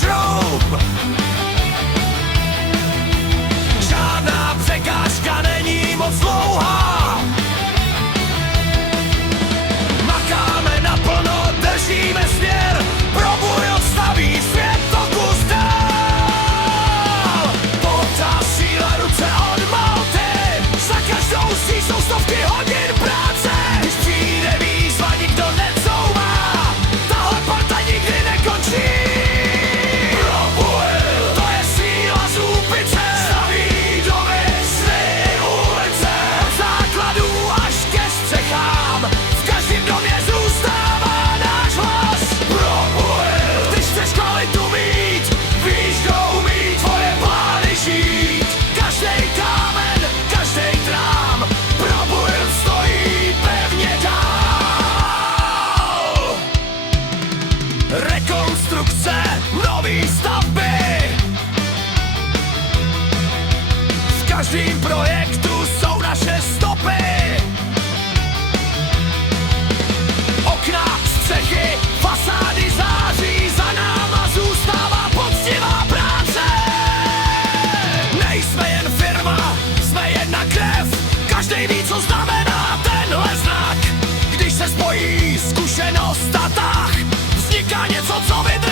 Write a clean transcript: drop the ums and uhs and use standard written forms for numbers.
šroub. Žádná překážka není moc dlouhá. Makáme naplno, držíme směr, pro bůj odstaví svět to kus dál. Potá síla ruce od Malty, za každou stí jsou stovky hodin práce. Když přijde výzva, nikdo necouvá, tahle parta nikdy nekončí. Probuil, to je síla z úpice, staví domy, sny, ulice, od základů až ke střechám, v každém domě zůstává náš hlas. Probuil, když chceš kvalitu mít, víš, kdo umí tvoje plány žít. Každej kámen, každej trám, Probuil stojí pevně dál. Rekonstrukce, nový stavby, v každém projektu jsou naše stopy. Okna, střechy, fasády září, za náma zůstává poctivá práce. Nejsme jen firma, jsme jedna krev, každej ví, co znamená tenhle znak. Když se spojí zkušenost a tah, vzniká něco, co vydrží.